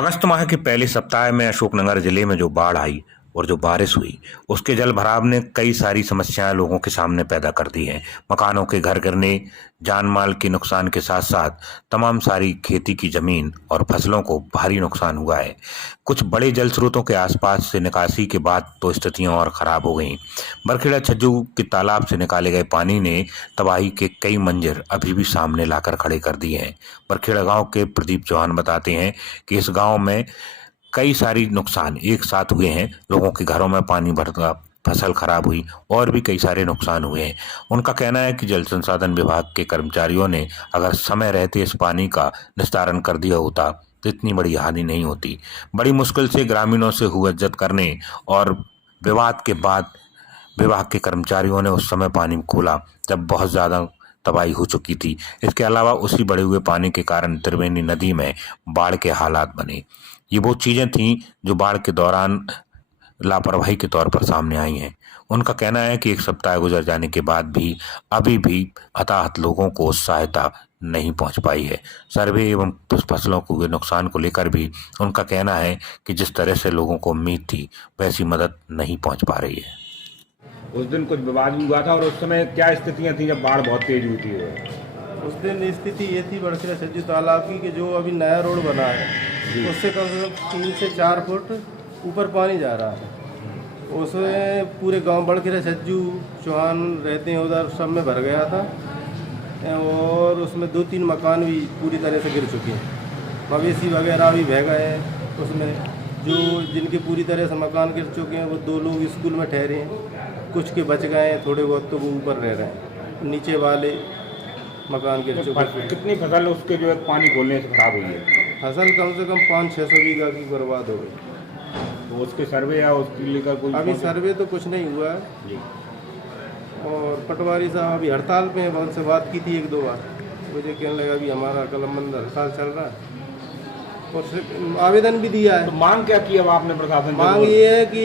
अगस्त माह के पहले सप्ताह में अशोकनगर जिले में जो बाढ़ आई और जो बारिश हुई उसके जल भराव ने कई सारी समस्याएं लोगों के सामने पैदा कर दी हैं। मकानों के घर गिरने, जान माल के नुकसान के साथ साथ तमाम सारी खेती की जमीन और फसलों को भारी नुकसान हुआ है। कुछ बड़े जल स्रोतों के आसपास से निकासी के बाद तो स्थितियां और खराब हो गईं। बरखेड़ा छज्जू के तालाब से निकाले गए पानी ने तबाही के कई मंजर अभी भी सामने लाकर खड़े कर दिए हैं। बरखेड़ा गांव के प्रदीप चौहान बताते हैं कि इस गांव में कई सारी नुकसान एक साथ हुए हैं। लोगों के घरों में पानी भर गया, फसल खराब हुई और भी कई सारे नुकसान हुए हैं। उनका कहना है कि जल संसाधन विभाग के कर्मचारियों ने अगर समय रहते इस पानी का निस्तारण कर दिया होता तो इतनी बड़ी हानि नहीं होती। बड़ी मुश्किल से ग्रामीणों से हुज्जत करने और विवाद के बाद विभाग के कर्मचारियों ने उस समय पानी खोला जब बहुत ज्यादा तबाही हो चुकी थी। इसके अलावा उसी बढ़े हुए पानी के कारण त्रिवेणी नदी में बाढ़ के हालात बने। ये वो चीजें थीं जो बाढ़ के दौरान लापरवाही के तौर पर सामने आई हैं। उनका कहना है कि एक सप्ताह गुजर जाने के बाद भी अभी भी हताहत लोगों को सहायता नहीं पहुंच पाई है। सर्वे एवं फसलों को हुए नुकसान को लेकर भी उनका कहना है कि जिस तरह से लोगों को उम्मीद थी वैसी मदद नहीं पहुंच पा रही है। उस दिन कुछ विवाद भी हुआ था और उस समय क्या स्थितियां थी जब बाढ़ बहुत तेज हुई थी? उस दिन स्थिति ये थी बरखेड़ा छज्जू तालाब की कि जो अभी नया रोड बना है उससे कम से कम 3 से 4 फुट ऊपर पानी जा रहा है। उसमें पूरे गांव बरखेड़ा छज्जू चौहान रहते हैं उधर, सब में भर गया था और उसमें 2-3 मकान भी पूरी तरह से गिर चुके हैं। मवेशी वगैरह भी बह गए हैं। उसमें जो जिनके पूरी तरह से मकान गिर चुके हैं वो 2 लोग स्कूल में ठहरे हैं, कुछ के बच गए हैं, थोड़े बहुत तो वो ऊपर रह रहे हैं, नीचे वाले मकान गिर चुके हैं। कितनी फसल उसके जो है पानी खोलने से खराब हुई है? फसल कम से कम 500-600 बीघा की बर्बाद हो गई। तो उसके सर्वे या उसके लेकर कोई अभी सर्वे तो कुछ नहीं हुआ है जी। और पटवारी साहब अभी हड़ताल पे हैं। उनसे बात की थी 1-2 बार, मुझे कहने लगा अभी हमारा कलमबंद हड़ताल चल रहा है और आवेदन भी दिया है। तो मांग क्या की अब आपने प्रशासन से? मांग ये है कि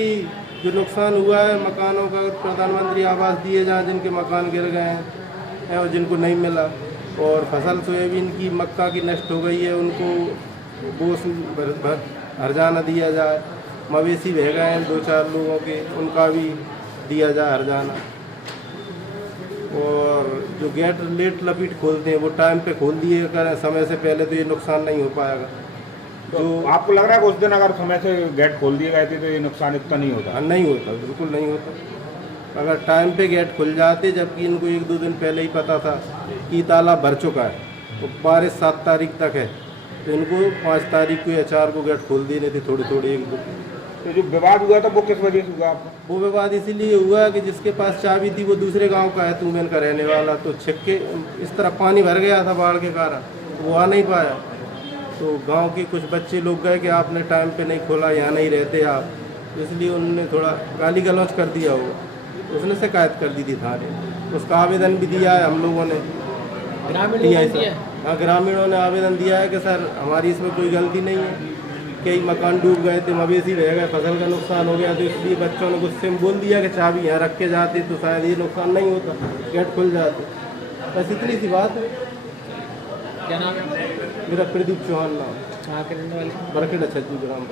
जो नुकसान हुआ है मकानों का प्रधानमंत्री आवास दिए जाएँ जिनके मकान गिर गए हैं और जिनको नहीं मिला, और फसल सोयाबीन की मक्का की नष्ट हो गई है उनको बोस हर्जाना दिया जाए। मवेशी बह गए हैं 2-4 लोगों के, उनका भी दिया जाए हर्जाना। और जो गेट लेट लपीट खोलते हैं वो टाइम पे खोल दिए करें समय से पहले, तो ये नुकसान नहीं हो पाएगा। तो आपको लग रहा है कि उस दिन अगर समय से गेट खोल दिए गए थे तो ये नुकसान इतना नहीं होता? नहीं होता, बिल्कुल नहीं होता। अगर टाइम पे गेट खुल जाते, जबकि इनको 1-2 दिन पहले ही पता था कि तालाब भर चुका है, तो बारिश 7 तारीख तक है, तो इनको 5 तारीख को या 4 को गेट खोल देने थे थोड़ी 1-2। तो जो विवाद हुआ था वो किस वजह से हुआ आपको? वो विवाद इसीलिए हुआ कि जिसके पास चाबी थी वो दूसरे गांव का है, तुमेन का रहने वाला, तो छिक्के इस तरह पानी भर गया था बाढ़ के कारण, वो आ नहीं पाया। तो गांव के कुछ बच्चे लोग गए कि आपने टाइम पे नहीं खोला, यहाँ नहीं रहते आप, इसलिए उन्होंने थोड़ा गाली गलौज कर दिया। वो उसने शिकायत कर दी थी थाने, उसका आवेदन भी दिया है हम लोगों ने। हाँ, ग्रामीणों ने आवेदन दिया है कि सर हमारी इसमें कोई गलती नहीं है, कई मकान डूब गए थे, मवेशी रह गए, फसल का नुकसान हो गया, तो इसलिए बच्चों ने गुस्से में बोल दिया कि चाबी यहाँ रख के जाते तो शायद ये नुकसान नहीं होता, गेट खुल जाते। बस इतनी सी बात है। क्या नाम है? मेरा प्रदीप चौहान नाम, कहाँ के रहने वाले? बरखेड़ा छज्जू ग्राम।